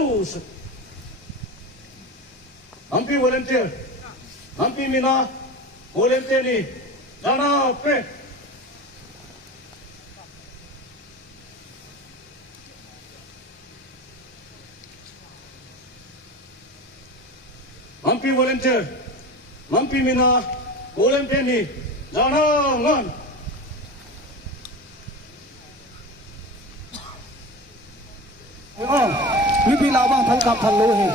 sus. Ampi volunteer, ampi mina volunteer ni Kanao Phu. Ampi volunteer, ampi mina volunteer ni Kanao Phu.วิธีลาวางทันกับทันโลหิ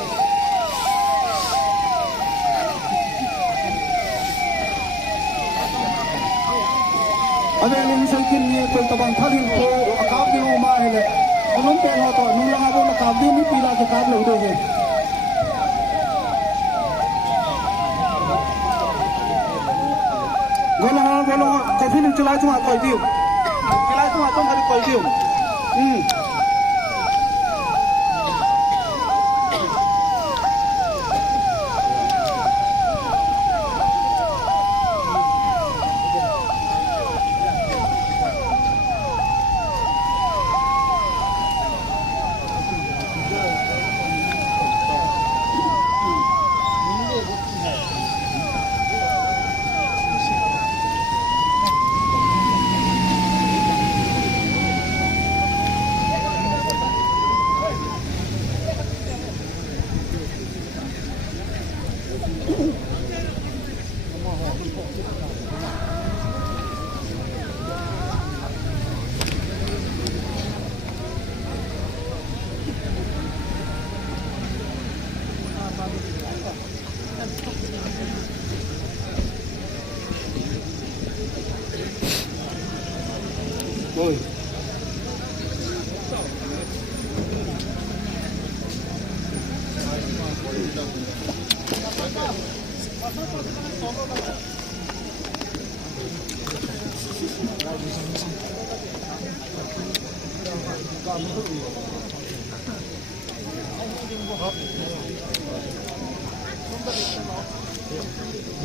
อันนี้ลิงสังกินเนี่ยเป็นตะบังทันหินโตอากาศดีมากเลยขนมเป็นหัวต่อนุ่งละงาบนอากาศดีวิธีลาวจะการเลยด้วยกอล์ฟฟิลิงจะไล่จังหวะต่อยดิวจะไล่จังหวะต้องการต่อยดิวÔi.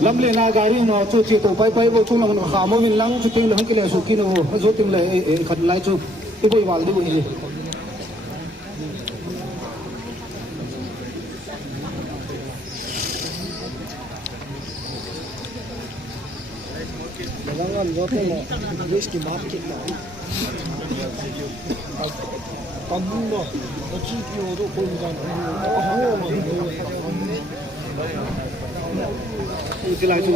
Lâm lên là gái đi nó cho chị tổ bay bay vô chung là nó khám mới lăng cho tiếng là cái lệ số kia nó rốt tiếng lệ khẩn lại chụp cái bụi vào đi bụi gì Jangan roti lah, whisky market lah. Kamu lah, macam tu tu pun jangan. Kamu mah. Itu lah tu.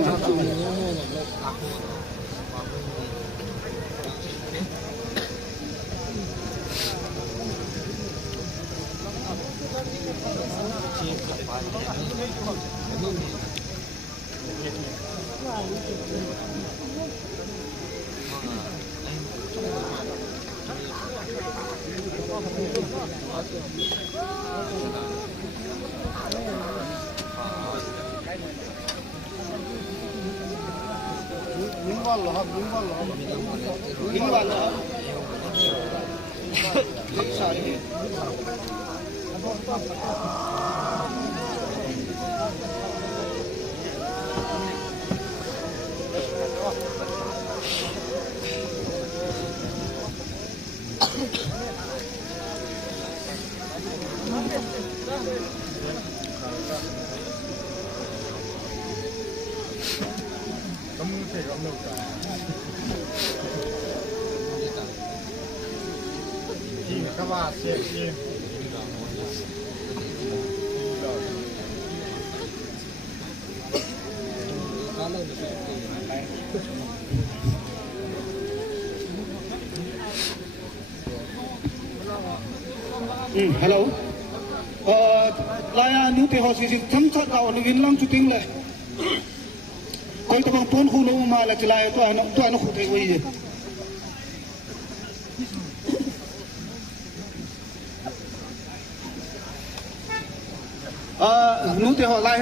Hello. Laya new pe hosi tham cha ka on win lang chuting le. Koi ta bang pon khu lo ma la chilai to ano khu thei wi. Nu te ho lai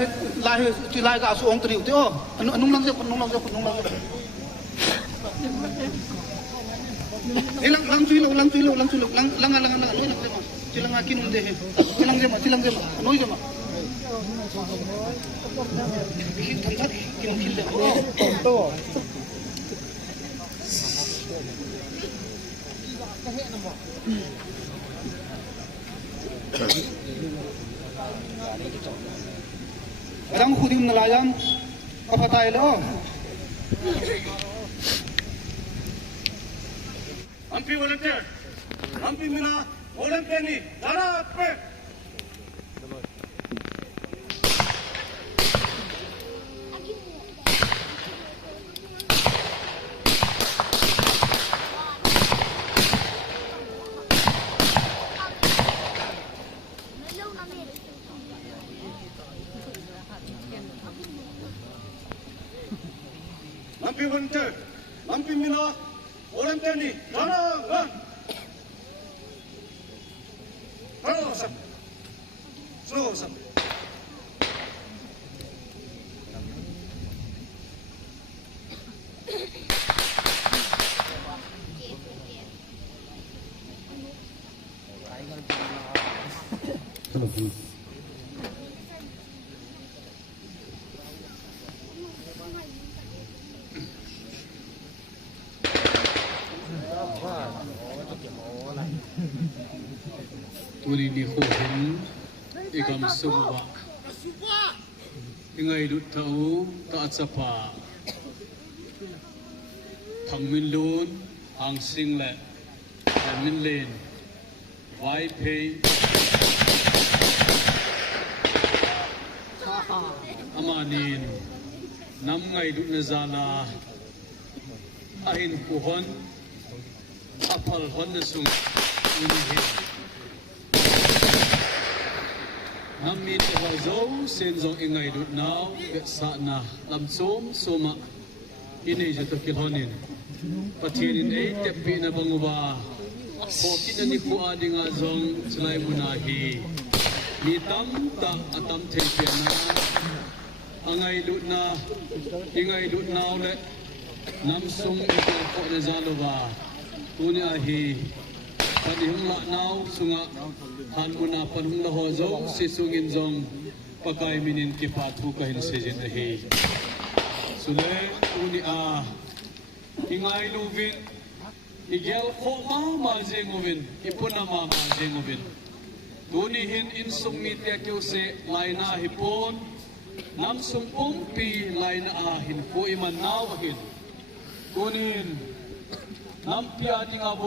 chilai ka su ong tri te o. Nung lang se. Lang chui lo lang Cilang akin unde he. Cilang jema. Noi jema. Bikin tangkat kin khil de. To. Kadang kudim nelayan apa tayo? Ampi volunteer. Ampi mina volunteer ni. Dara pe. Ampi volunteer. Ampi mina volunteer ni. Dara. Slow sam. Slow sam. Tuni ni khohin ikam suwa ingai lut tau Tahchapa Thangminlun le Henminlen vai pei amanin nam ngai lut na zana ahin puhon apal hon na sung unihin Namin iwazo senzong ingay lut now sa na lamsom soma ini jatuh kilhonin patinin ay tepi na banguba pokin na ni kuha di nga zong selai munahi mitam ta atam tepi na angay lut na ingay lut now le namsong ito ko na zaloba tuni ahi Padihong laknaw sunga hanmuna panhong lahozo sisungin zong pakai minin kipatu kahin sejin ahi. Sule uni ingay luvin igel koma mazengovin ipunama mazengovin. Tunihin insung mitya kyo se laina hipon namsung umpi laina ahin ko iman nawahin. Tunihin nampia di nga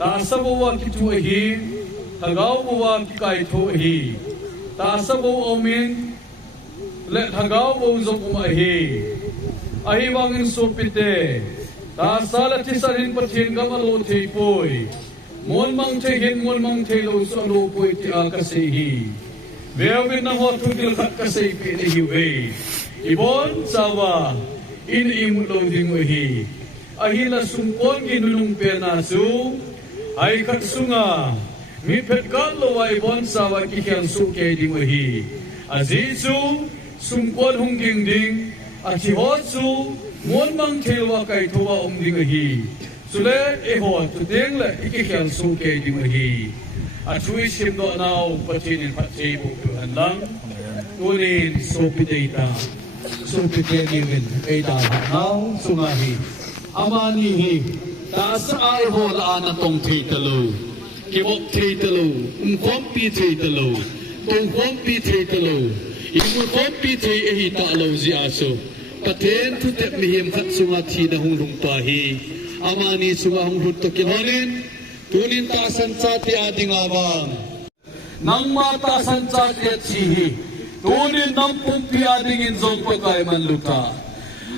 Tasabawa kitu ahi, tagaw bawa kikai to ahi. Tasabawa omin, let tagaw bawa zong ahi. Ahi wangin supite, tasala tisarin patin gamalo tepoy. Mon mang tehin, mon mang telo salo poy ti akasihi. Beawin na ho tudil kat kasay pinihiwe. Ibon sawa, iniimulong ding ahi. Ahi la sungkon ginulong penasu, ay katsunga mipet kallo ay bonsa wa kikian suke di wahi azizu sungkon hungging ding at hihotsu mon mang telwa kay tuwa ding wahi sule ehot tudeng la ikikian suke di wahi at suisim do now patinin patsi bukuhan lang tunin sopidata sopideniwin ay dahat now sungahi amanihi Taas ay holaan na tong titalo, kibok titalo, kompi titalo, tong kompi titalo, imu kompi tay ehita alaw si aso, paten tutep mihim kat sungati na hulung pahi, amani sungahong hutok kilhonin, tunin taasan sati ading abang, nang mataasan sati at sihi, tunin ng pumpi ading inzong pagkay manluta.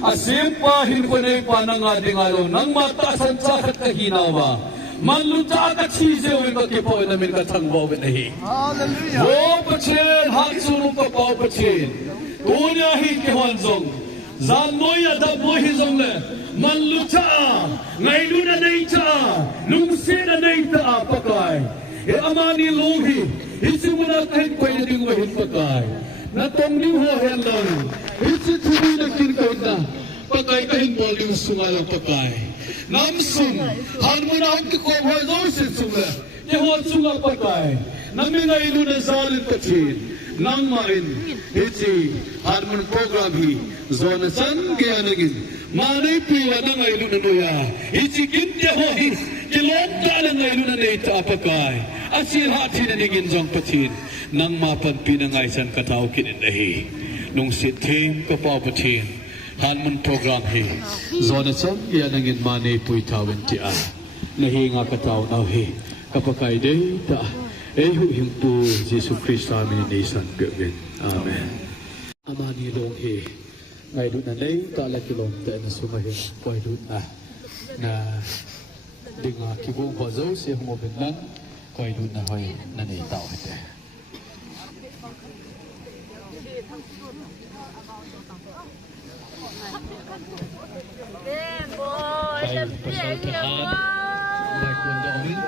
Asim pa hinkunay pa ng ating alaw nang mataasan sa kahinawa. Manluta at sisew yung kakipo namin katangbawin nahi. Hallelujah! O pachin, hatsunong papaw pachin. Tunyahin kihuanzong. Zanoy adaboy hizong le. Manluta, ngayon na naita, lungsin na naita pakay. E amani lunghi, isimula kahit pwede ding wahin pakay. Natong liho helang, isituloy na kinkaw na, pagkay kahin mo yung sungalang pagkay. Namsung, harmonaan ka ko ang dosin sunga, ihot sunga pagkay, namingay ilo na zalin pachin, nang main, iti, harmon program hi, zona san kaya nagin, manay piwa na ngayon na nuya, iti kinti ho hi, kilong ka na ngayon na naita. ta apakai asil hati na ningin jong patin nang mapan pinangay san katao kinin dahi nung sitim kapaw patin hanman program hi zona sam iya nangin mani pui tawin ti a nahi nga katao naw hi kapakai day ta ehu himpu Jesu Krista min nisan gawin amen amani long hi ngay doon na nay ta la kilom ta na sumahin poi doon na dengan kibung bazau siya mo binlang koi doon na hoy na nay tao hite Ay, pasal tahan Baik wanda omin